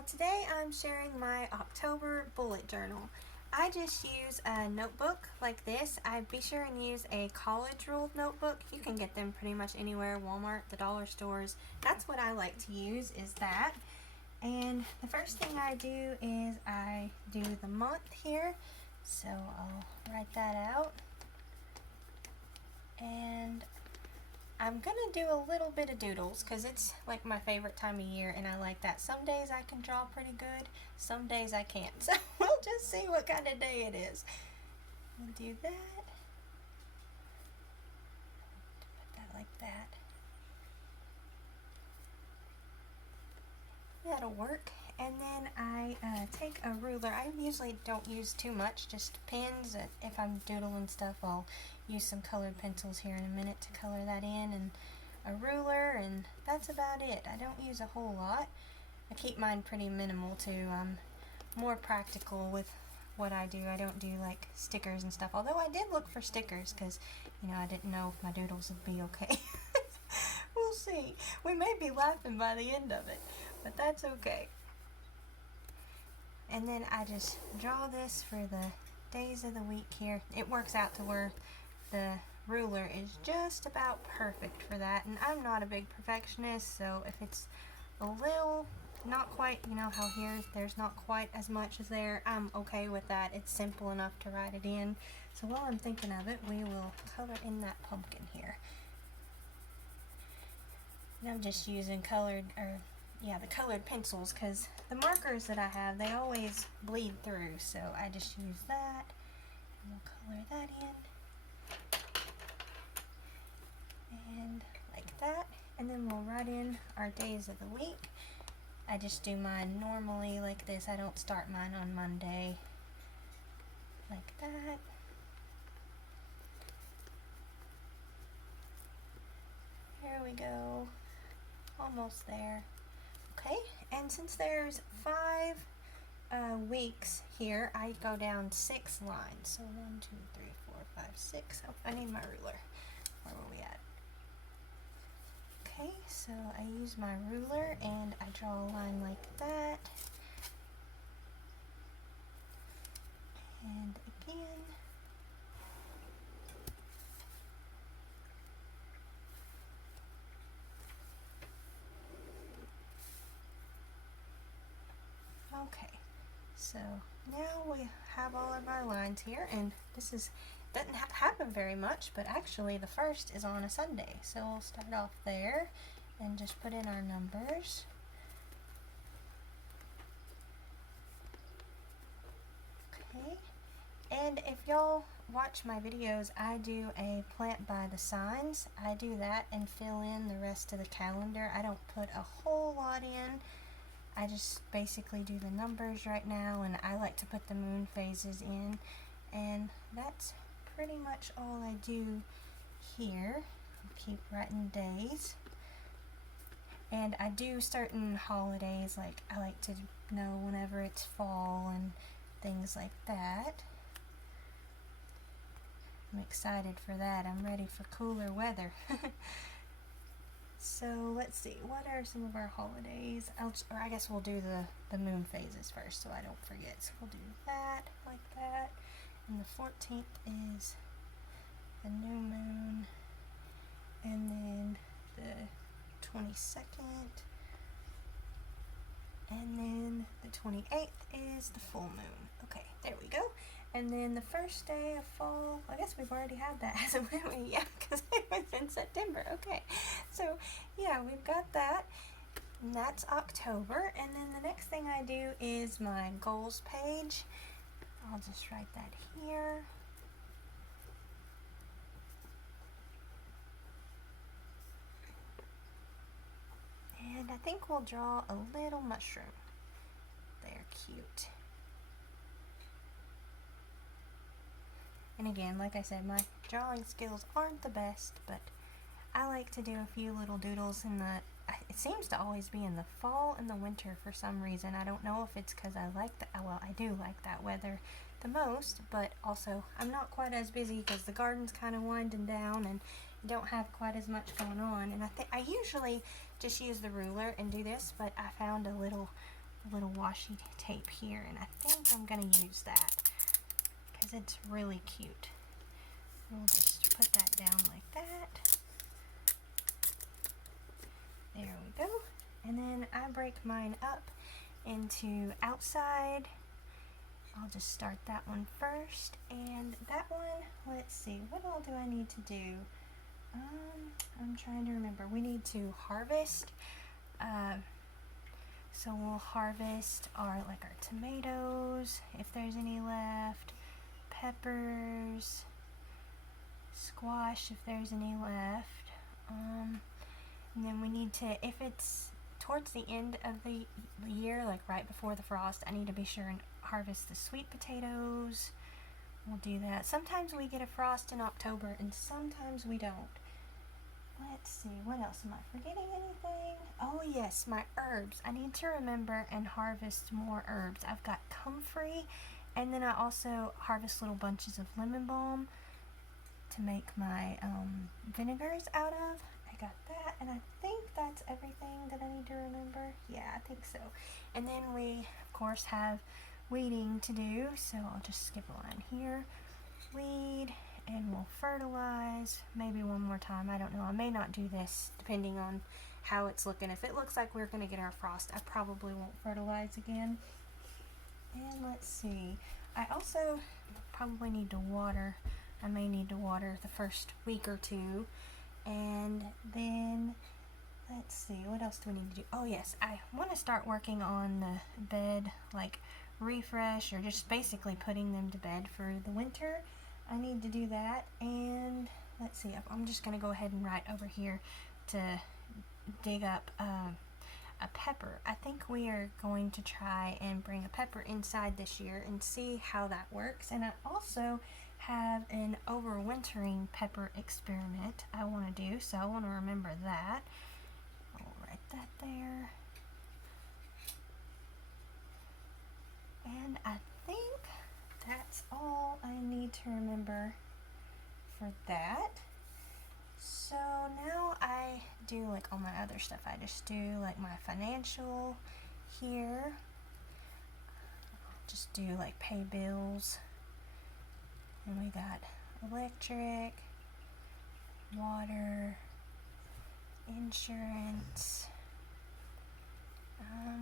y'all, today I'm sharing my October bullet journal. I just use a notebook like this. I'd be sure and use a college ruled notebook. You can get them pretty much anywhere, Walmart, the dollar stores. That's what I like to use, is that. And the first thing I do is I do the month here. So I'll write that out. And I'm gonna do a little bit of doodles because it's like my favorite time of year and I like that. Some days I can draw pretty good, some days I can't. So we'll just see what kind of day it is. We'll do that. Put that like that. That'll work. And then I take a ruler. I usually don't use too much, just pens. If I'm doodling stuff, I'll use some colored pencils here in a minute to color that in, and a ruler, and that's about it. I don't use a whole lot. I keep mine pretty minimal too. I'm more practical with what I do. I don't do like stickers and stuff, although I did look for stickers because, you know, I didn't know if my doodles would be okay. We'll see. We may be laughing by the end of it, but that's okay. And then I just draw this for the days of the week here. It works out to where the ruler is just about perfect for that. And I'm not a big perfectionist, so if it's a little not quite, you know how here there's not quite as much as there, I'm okay with that. It's simple enough to write it in. So while I'm thinking of it, we will color in that pumpkin here. And I'm just using the colored pencils because the markers that I have, they always bleed through, so I just use that and we'll color that in and like that, and then we'll write in our days of the week. I just do mine normally like this. I don't start mine on Monday like that. There we go, almost there. Okay, and since there's 5 weeks here, I go down 6 lines. So 1, 2, 3, 4, 5, 6. Oh, I need my ruler. Where were we at? Okay, so I use my ruler and I draw a line like that. And again. Okay, so now we have all of our lines here, and this doesn't happen very much, but actually the first is on a Sunday, so we'll start off there and just put in our numbers. Okay, and if y'all watch my videos, I do a plant by the signs. I do that and fill in the rest of the calendar. I don't put a whole lot in. I just basically do the numbers right now, and I like to put the moon phases in, and that's pretty much all I do here. I'll keep writing days, and I do certain holidays, like I like to know whenever it's fall and things like that. I'm excited for that. I'm ready for cooler weather. So let's see, what are some of our holidays? I guess we'll do the moon phases first so I don't forget. So we'll do that, like that. And the 14th is the new moon. And then the 22nd. And then the 28th is the full moon. Okay, there we go. And then the first day of fall, I guess we've already had that, hasn't we? Yeah, because it was in September. Okay, so yeah, we've got that. And that's October. And then the next thing I do is my goals page. I'll just write that here. And I think we'll draw a little mushroom. They're cute. And again, like I said, my drawing skills aren't the best, but I like to do a few little doodles it seems to always be in the fall and the winter for some reason. I don't know if it's because I like I do like that weather the most, but also I'm not quite as busy because the garden's kind of winding down and don't have quite as much going on. And I usually just use the ruler and do this, but I found a little little washi tape here, and I think I'm going to use that because it's really cute. We'll just put that down like that. There we go. And then I break mine up into outside. I'll just start that one first, and that one, let's see, what all do I need to do? I'm trying to remember. We need to harvest. So we'll harvest our tomatoes, if there's any left, peppers, squash, if there's any left. And then we need to, if it's towards the end of the year, like right before the frost, I need to be sure and harvest the sweet potatoes. We'll do that. Sometimes we get a frost in October and sometimes we don't. Let's see, what else? Am I forgetting anything? Oh yes, my herbs. I need to remember and harvest more herbs. I've got comfrey, and then I also harvest little bunches of lemon balm to make my vinegars out of. I got that, and I think that's everything that I need to remember. Yeah, I think so. And then we, of course, have weeding to do, so I'll just skip a line here. Weed, and we'll fertilize maybe one more time. I don't know. I may not do this depending on how it's looking. If it looks like we're going to get our frost, I probably won't fertilize again. And let's see. I also probably need to water. I may need to water the first week or two. And then, let's see, what else do we need to do? Oh yes, I want to start working on the bed, like refresh, or just basically putting them to bed for the winter. I need to do that. And let's see, I'm just going to go ahead and write over here to dig up a pepper. I think we are going to try and bring a pepper inside this year and see how that works. And I also have an overwintering pepper experiment I want to do, so I want to remember that. I'll write that there. And I think that's all I need to remember for that. So now I do like all my other stuff. I just do like my financial here. Just do like pay bills. And we got electric, water, insurance,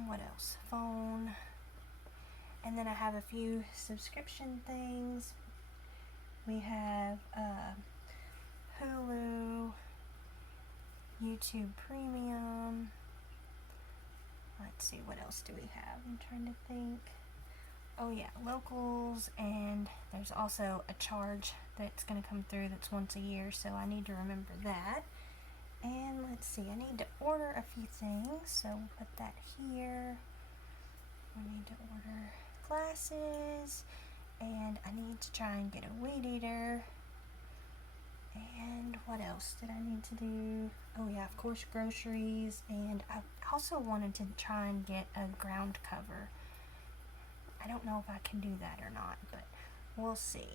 what else? Phone. And then I have a few subscription things. We have Hulu, YouTube Premium. Let's see, what else do we have? I'm trying to think. Oh yeah, locals, and there's also a charge that's going to come through that's once a year, so I need to remember that. And let's see, I need to order a few things, so we'll put that here. I need to order glasses, and I need to try and get a weed eater. And what else did I need to do? Oh yeah, of course, groceries, and I also wanted to try and get a ground cover. I don't know if I can do that or not, but we'll see.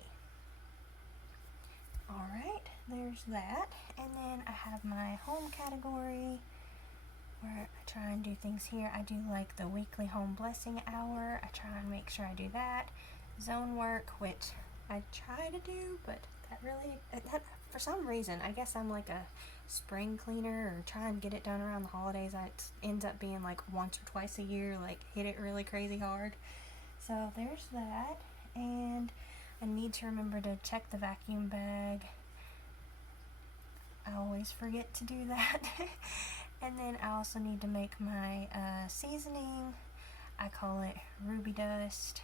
Alright, there's that. And then I have my home category where I try and do things here. I do like the weekly home blessing hour. I try and make sure I do that. Zone work, which I try to do, but that really, for some reason, I guess I'm like a spring cleaner or try and get it done around the holidays. It ends up being like once or twice a year, like hit it really crazy hard. So there's that, and I need to remember to check the vacuum bag. I always forget to do that. And then I also need to make my seasoning. I call it ruby dust.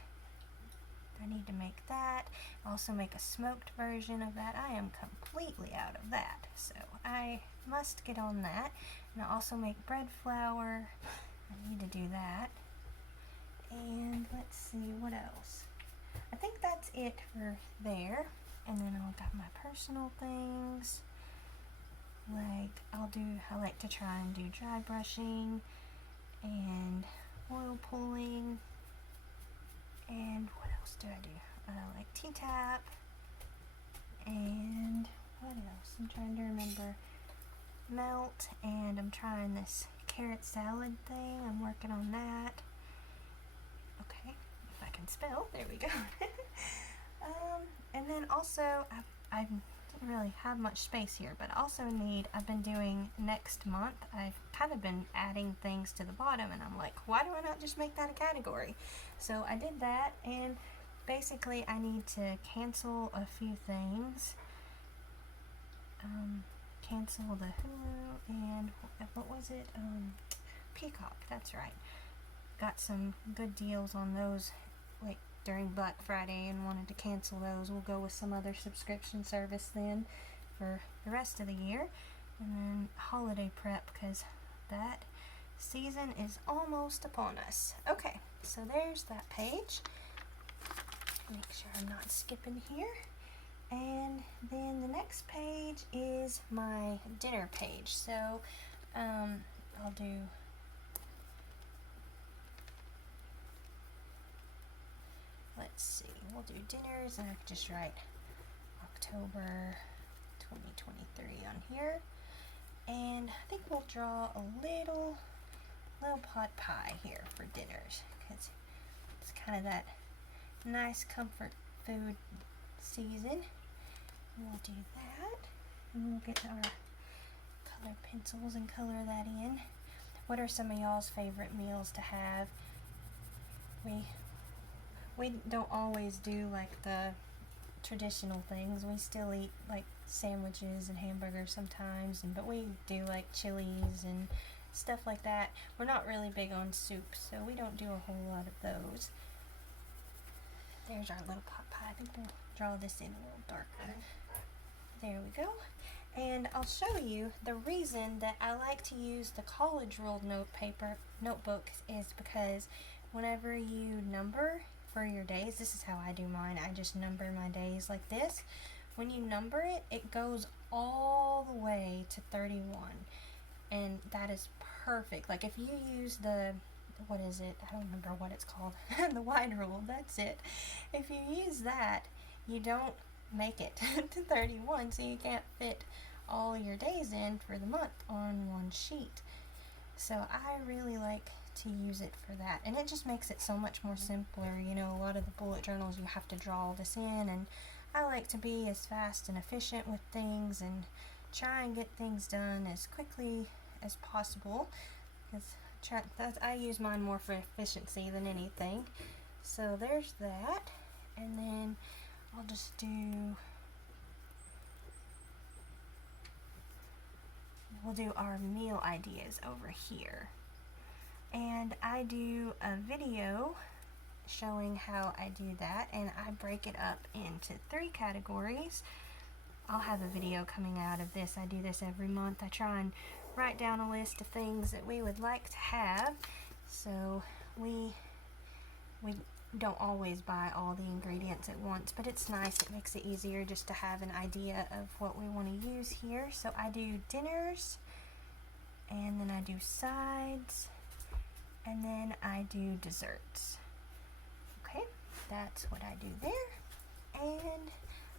I need to make that. Also make a smoked version of that. I am completely out of that, so I must get on that. And I also make bread flour. I need to do that. And let's see, what else? I think that's it for there. And then I've got my personal things. Like, I like to try and do dry brushing and oil pulling. And what else do I do? Like T-tap. And what else? I'm trying to remember. Melt. And I'm trying this carrot salad thing. I'm working on that. There we go. And then also, I didn't really have much space here, but I also I've been doing next month, I've kind of been adding things to the bottom, and I'm like, why do I not just make that a category? So I did that, and basically I need to cancel a few things. Cancel the Hulu and what was it? Peacock, that's right. Got some good deals on those like during Black Friday and wanted to cancel those. We'll go with some other subscription service then for the rest of the year. And then holiday prep, because that season is almost upon us. Okay, so there's that page. Make sure I'm not skipping here. And then the next page is my dinner page. So I'll do let's see, we'll do dinners, and I can just write October 2023 on here. And I think we'll draw a little pot pie here for dinners, because it's kind of that nice comfort food season. We'll do that, and we'll get our color pencils and color that in. What are some of y'all's favorite meals to have? We don't always do like the traditional things. We still eat like sandwiches and hamburgers sometimes, but we do like chilies and stuff like that. We're not really big on soup, so we don't do a whole lot of those. There's our little pot pie. I think we'll draw this in a little darker. There we go. And I'll show you the reason that I like to use the college ruled notebooks is because whenever you number for your days, this is how I do mine. I just number my days like this. When you number it, it goes all the way to 31, and that is perfect. Like if you use the, what is it? I don't remember what it's called. The wide rule, that's it. If you use that, you don't make it to 31, so you can't fit all your days in for the month on one sheet. So I really like to use it for that, and it just makes it so much more simpler. You know, a lot of the bullet journals you have to draw all this in, and I like to be as fast and efficient with things and try and get things done as quickly as possible, because I use mine more for efficiency than anything. So there's that, and then I'll just we'll do our meal ideas over here. And I do a video showing how I do that, and I break it up into 3 categories. I'll have a video coming out of this. I do this every month. I try and write down a list of things that we would like to have. So we don't always buy all the ingredients at once, but it's nice. It makes it easier just to have an idea of what we want to use here. So I do dinners, and then I do sides, and then I do desserts. Okay, that's what I do there. And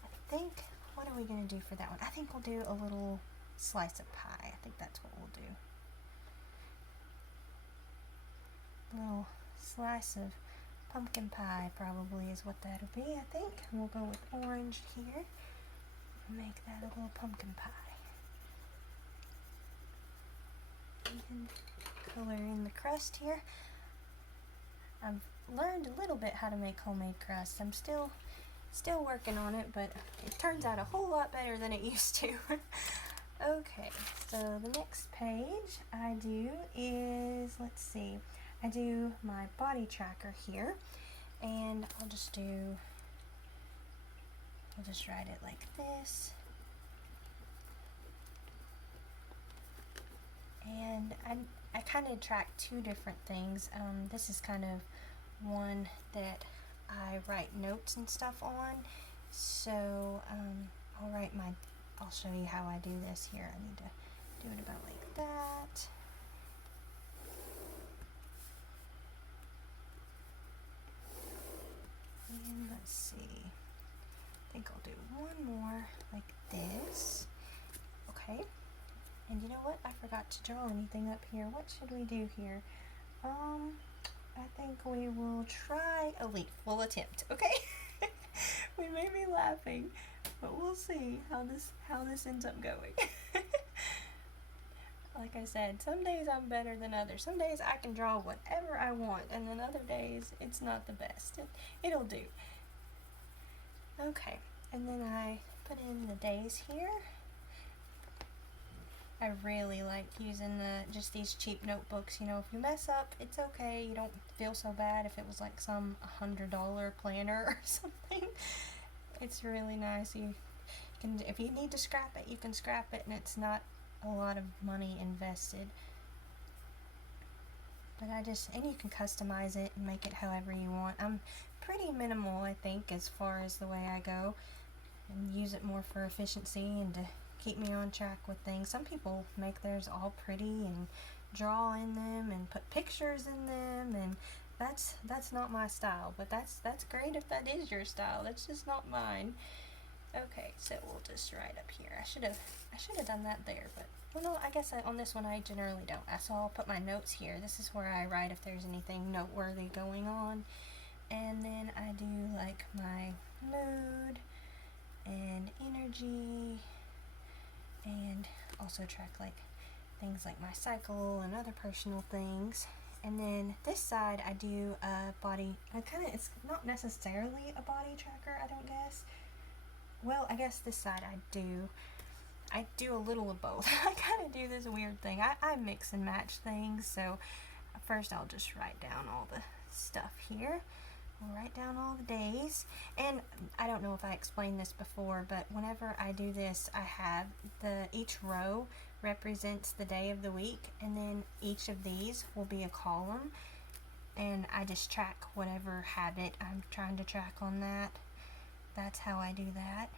I think, what are we going to do for that one? I think we'll do a little slice of pie. I think that's what we'll do. A little slice of pumpkin pie probably is what that'll be, I think. And we'll go with orange here. Make that a little pumpkin pie. And color in the crust here. I've learned a little bit how to make homemade crust. I'm still working on it, but it turns out a whole lot better than it used to. Okay, so the next page I do is, let's see, I do my body tracker here, and I'll just write it like this. And I kind of track 2 different things. This is kind of one that I write notes and stuff on. So I'll show you how I do this here. I need to do it about like that. And let's see. I think I'll do one more like this. Okay. And you know what? I forgot to draw anything up here. What should we do here? I think we will try a leaf. We'll attempt, okay? We may be laughing, but we'll see how this ends up going. Like I said, some days I'm better than others. Some days I can draw whatever I want, and then other days it's not the best. It'll do. Okay, and then I put in the days here. I really like using just these cheap notebooks. You know, if you mess up, it's okay. You don't feel so bad if it was like some $100 planner or something. It's really nice. You can, if you need to scrap it, you can scrap it, and it's not a lot of money invested. But and you can customize it and make it however you want. I'm pretty minimal, I think, as far as the way I go, and use it more for efficiency and to keep me on track with things. Some people make theirs all pretty and draw in them and put pictures in them, and that's not my style, but that's great if that is your style. That's just not mine. Okay, so we'll just write up here. I should have done that there, but well, no, I guess on this one I generally don't. So I'll put my notes here. This is where I write if there's anything noteworthy going on. And then I do like my mood and energy, and also track like things like my cycle and other personal things. And then this side I do a body, it's not necessarily a body tracker, I don't guess. Well, I guess this side I do a little of both. I kind of do this weird thing. I mix and match things. So first I'll just write down all the stuff here. We'll write down all the days. And I don't know if I explained this before, but whenever I do this, I have each row represents the day of the week, and then each of these will be a column, and I just track whatever habit I'm trying to track on that. That's how I do that.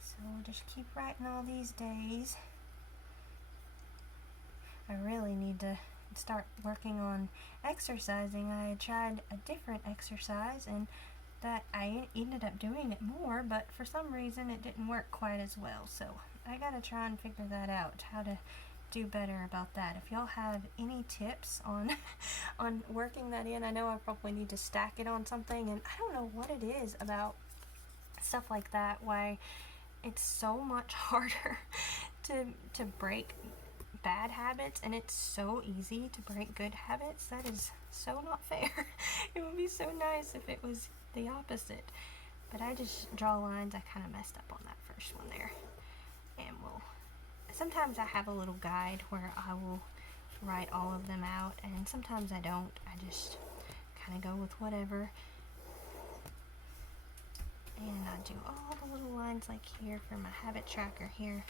So we'll just keep writing all these days. I really need to start working on exercising. I tried a different exercise, and that I ended up doing it more, but for some reason it didn't work quite as well. So I gotta try and figure that out, how to do better about that. If y'all have any tips on on working that in, I know I probably need to stack it on something, and I don't know what it is about stuff like that, why it's so much harder to break bad habits, and it's so easy to break good habits. That is so not fair. It would be so nice if it was the opposite, but I just draw lines. I kind of messed up on that first one there, and sometimes I have a little guide where I will write all of them out, and sometimes I don't. I just kind of go with whatever. And I do all the little lines like here for my habit tracker here,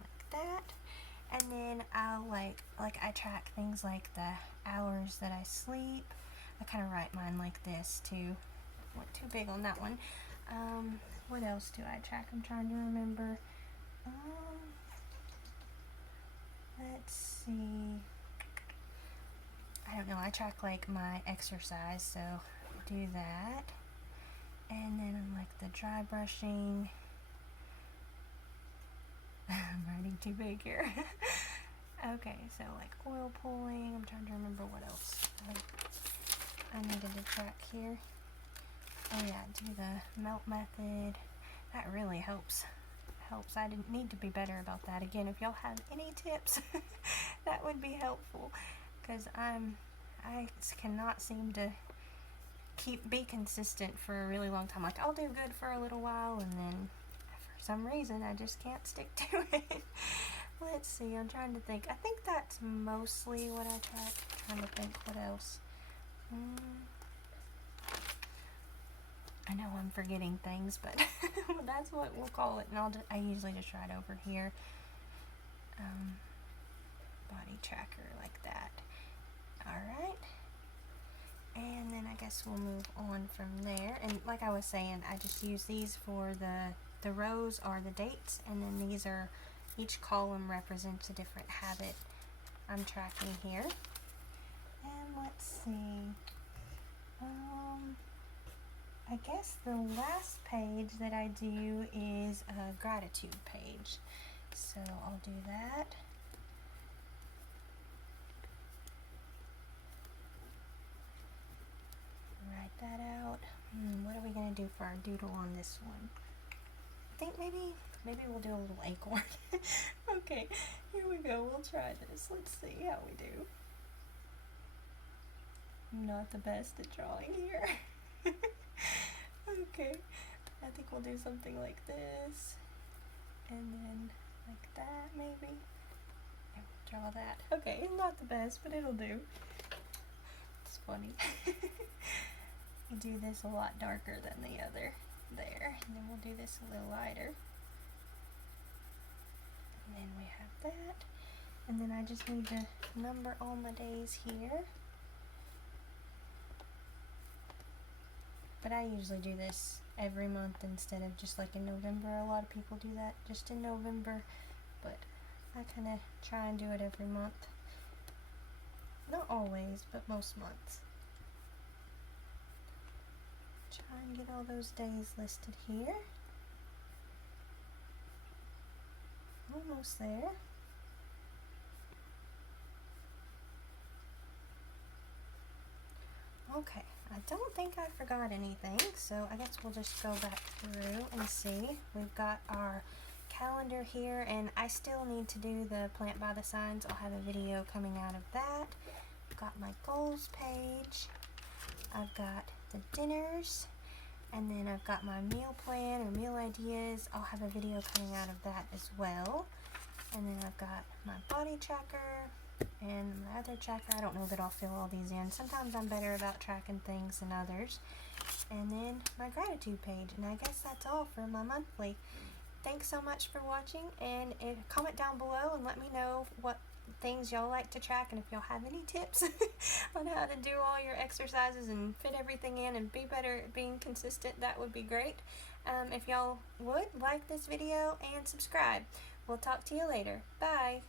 like that. And then I'll like I track things like the hours that I sleep. I kind of write mine like this too. Went too big on that one. What else do I track? I'm trying to remember. Let's see. I don't know. I track like my exercise, so do that. And then I'm like the dry brushing. I'm writing too big here. Okay, so like oil pulling. I'm trying to remember what else I needed to track here. Oh yeah, do the melt method. That really helps. I didn't need to be better about that. Again, if y'all have any tips, that would be helpful, because I cannot seem to be consistent for a really long time. Like, I'll do good for a little while, and then for some reason I just can't stick to it. Let's see, I'm trying to think. I think that's mostly what I track. I'm trying to think what else. I know I'm forgetting things, but that's what we'll call it. And I usually just write over here, body tracker, like that. Alright. And then I guess we'll move on from there. And like I was saying, I just use these for the rows are the dates, and then these are, each column represents a different habit I'm tracking here. And let's see. I guess the last page that I do is a gratitude page. So I'll do that. What are we gonna do for our doodle on this one? I think maybe we'll do a little acorn. Okay, here we go. We'll try this. Let's see how we do. I'm not the best at drawing here. Okay, I think we'll do something like this, and then like that maybe. And we'll draw that. Okay, not the best, but it'll do. It's funny. We'll do this a lot darker than the other there, and then we'll do this a little lighter. And then we have that, and then I just need to number all my days here. But I usually do this every month instead of just like in November. A lot of people do that just in November, but I kind of try and do it every month. Not always, but most months. Try and get all those days listed here. Almost there. Okay, I don't think I forgot anything, so I guess we'll just go back through and see. We've got our calendar here, and I still need to do the plant by the signs. I'll have a video coming out of that. I've got my goals page. I've got the dinners, and then I've got my meal plan or meal ideas. I'll have a video coming out of that as well. And then I've got my body tracker and my other tracker. I don't know that I'll fill all these in. Sometimes I'm better about tracking things than others. And then my gratitude page. And I guess that's all for my monthly. Thanks so much for watching, and comment down below and let me know what things y'all like to track, and if y'all have any tips on how to do all your exercises and fit everything in and be better at being consistent, that would be great. If y'all would like this video and subscribe. We'll talk to you later. Bye.